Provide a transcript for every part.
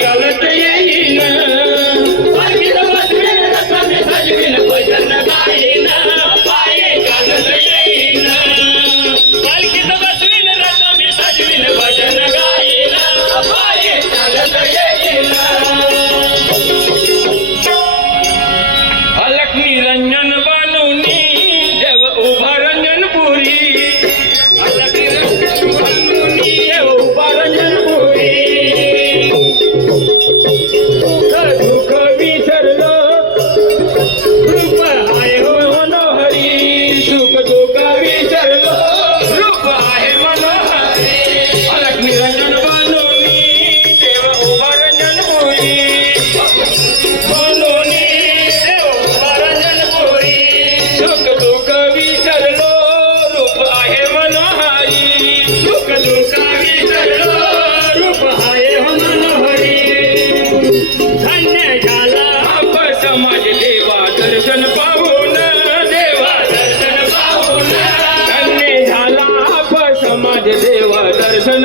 galat ye દેવા દર્શન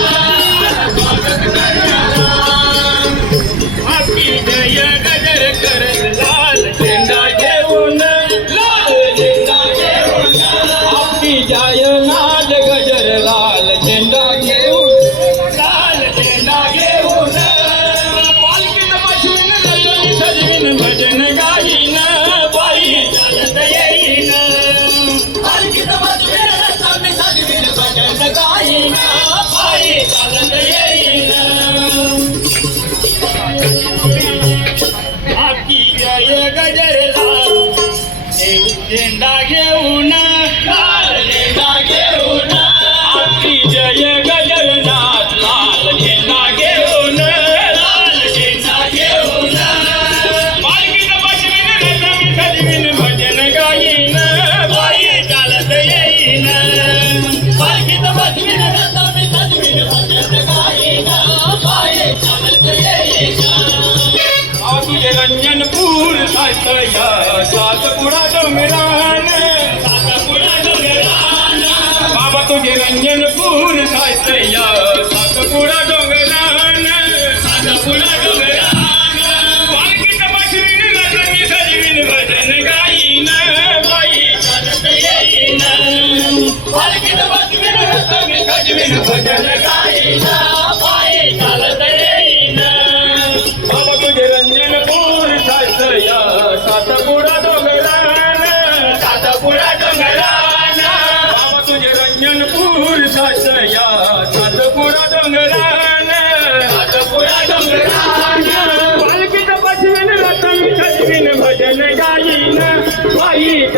Yeah. बुढ़ा जो मेरा बाबा तुझे रंजन पूर साया सतपुरा डोंगरान सतपुरा डोंगरान पालकी तपश्रीन भजन सजविन भजन गाई न भाई पालकी तपश्रीन सजविन भजन गाई न